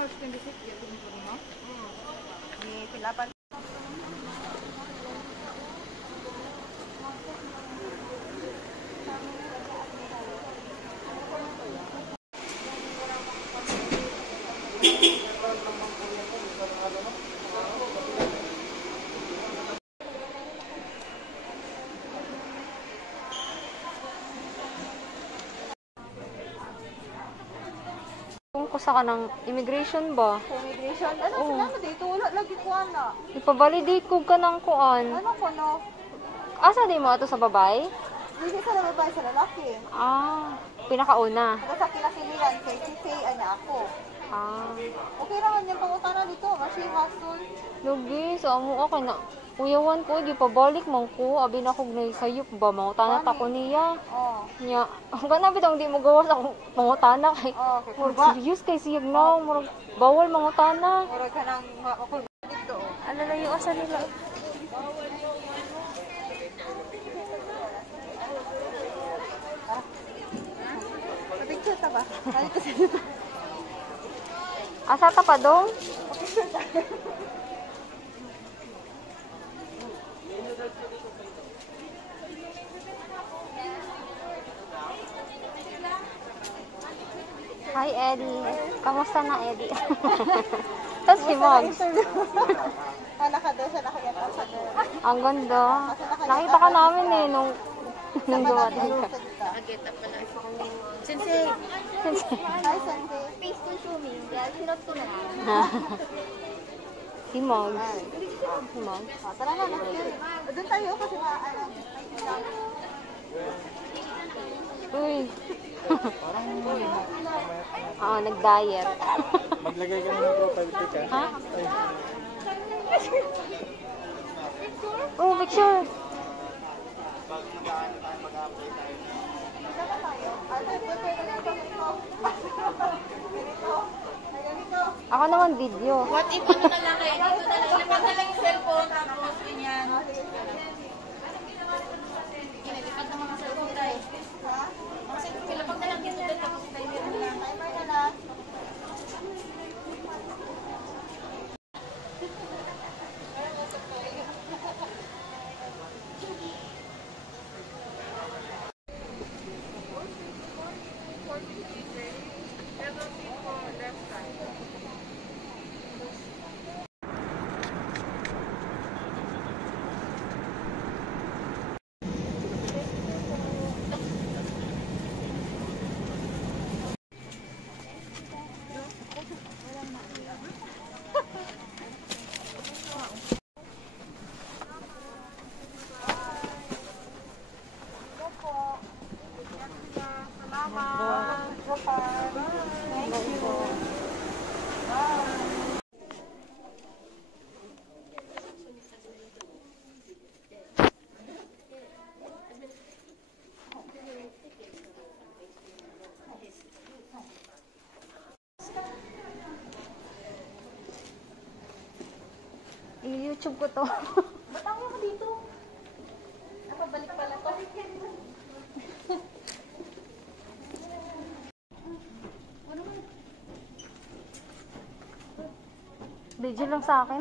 March 26, ito mo mo? Ni Pilapan. Kung kusa ka ng immigration ba? Immigration? Ano sila dito? Wala lagi ko ana. Ipabalidate ko ka ng kuan. Ano ko no? Asa di mo ato sa babay? Hindi sa babae sa lalaki. Ah, pinakauna. Ako sa kinakiliran kay Faye ana ako. Ah, Okay ra man yung pangutana dito, Marcy Hustle. lugi sa amo okay na. Uyawan ko gipabalik man ko abi na kog naisayop ba mangutana ta ko niya. Oh. Nya, hanggang bitong di mo gawas ako mangutana kay. Okay, Murag kurba. serious kay siyag na, murag bawal mangutana. Mura ka nang makulba dito. Ano na yung asa nila? Picture ta ba? Asa ta pa dong? Hi Eddie. Kamusta na Eddie? Tapos si Mogs. Nakado siya nakayata sa door. Ang ganda. Nakita ka namin eh nung dumating ka. Ageta pala. Sensei. Hi, Sunday. Face to show me. Dahil hirap to na. Si Mogs. Si Mogs. Tara na, doon tayo kasi Uy. Nag-diet. Maglagay ka ng profile pic Ha? Oh, picture. Ako naman video. What if ano na lang kayo? Dito na lang. Ilapag na lang yung cellphone. Tapos ganyan. Ilapag na mga cellphone tayo. Mga cellphone. Ilapag na lang dito. Tapos timer na lang. timer na lang. I-YouTube ko to. Ba't ang mo dito? Napabalik pala to. Video lang sa akin.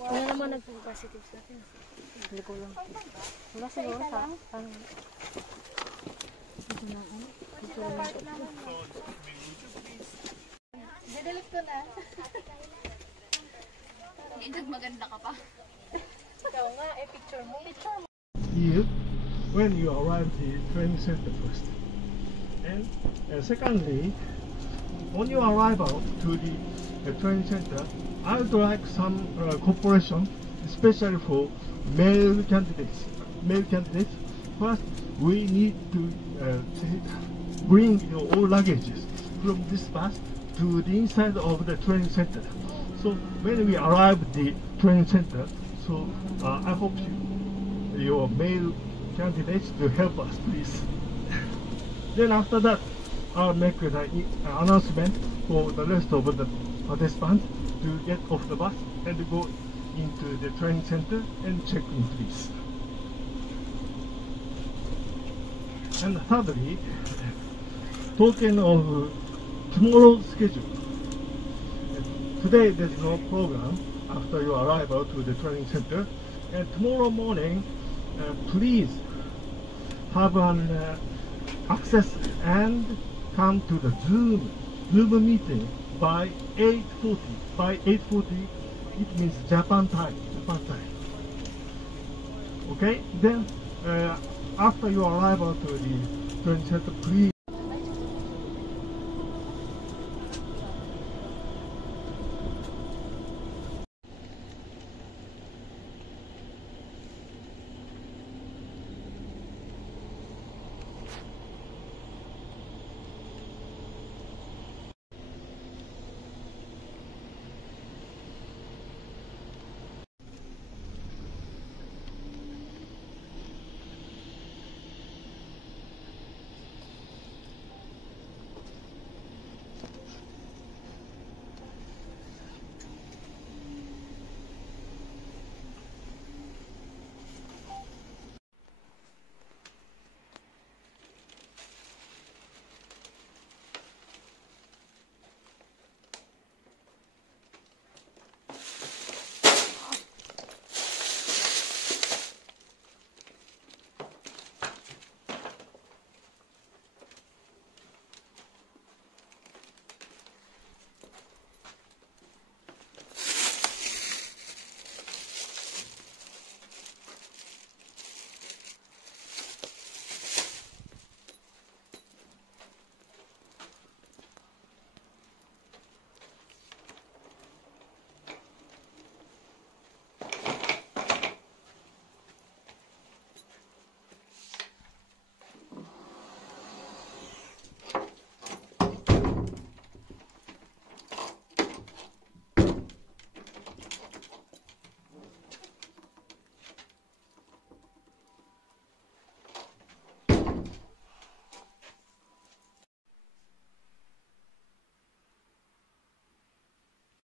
Wala naman nag-positive sa akin. Hindi ko lang. Wala siguro sa ano. Ito na ano. Ito na. Didelete ko na. Hindi maganda ka pa. Ikaw nga, picture mo. Here, when you arrive, the train set the first. And secondly, on your arrival to the training center, I would like some cooperation, especially for male candidates. First, we need to bring all luggages from this bus to the inside of the training center. So when we arrive at the training center, so I hope your male candidates to help us, please. Then after that, I'll make an announcement for the rest of the participants to get off the bus and go into the training center and check in, please. And thirdly, talking of tomorrow's schedule. Today there's no program after your arrival to the training center, and tomorrow morning, please have an access and come to the Zoom meeting by 8:40. By 8:40, it means Japan time. Okay? Then after your arrival to the training center, please